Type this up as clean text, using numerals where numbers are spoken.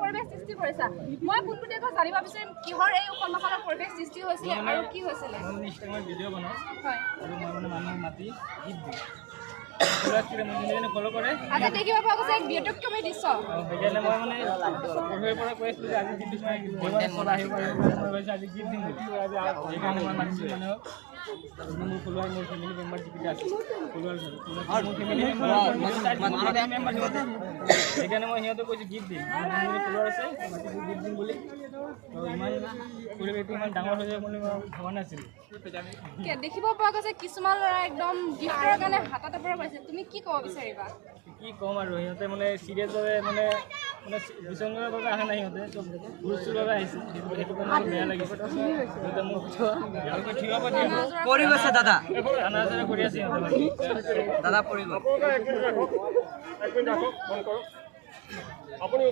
পৰিৱেশ সৃষ্টি কৰিছা মই পোনপটীয়াকৈ জানিব বিচাৰিম কিহৰ এই সন্মানৰ পৰিৱেশ সৃষ্টি হৈছিল আৰু কি হৈছিল মই ইনষ্টাগ্ৰামত ভিডিঅ' বনাওঁ হয় আৰু মই মানে মানুহ মাতি গীত দিওঁ ফলো কৰে আজি দেখিব পোৱা গৈছে এক ব্যতিক্ৰমী দৃশ্য সেইকাৰণে মই মানে পঢ়ুৱৈৰ পৰা কৈ আছিলোঁ যে আজি গীত আহিব মই ভাবিছোঁ আজি গীত দিম বুলি সেইকাৰণে মই মাতিছোঁ মানুহক মোৰ ফলোৱাৰ মোৰ ফেমিলি মেম্বাৰ যিকেইটা আছে সেইকাৰণে মই সিহঁতক কৈছোঁ গীত দিম মোৰ ফলোৱাৰ আছে মাতিছোঁ গীত দিম বুলি ইমান পৰিৱেশটো ইমান ডাঙৰ হৈ যায় বুলি মই ভবা নাছিলোঁ দেখিব পোৱা গৈছে কিছুমান ল'ৰা একদম গিফ্টৰ কাৰণে হাতত পৰা পাইছে তুমি কি ক'ব বিচাৰিবা কি ক'ম আৰু সিহঁতে মানে চিৰিয়াছভাৱে মানে বিচংগৰ বাবে অহা নাই সিহঁতে চব গুৰুত্বৰ বাবে আহিছে সেইটো কাৰণে বেয়া লাগিছে সিহঁতে মোক পৰিব আছে দাদা খানা চানা কৰি আছে সিহঁতে দাদা পৰিব আপুনি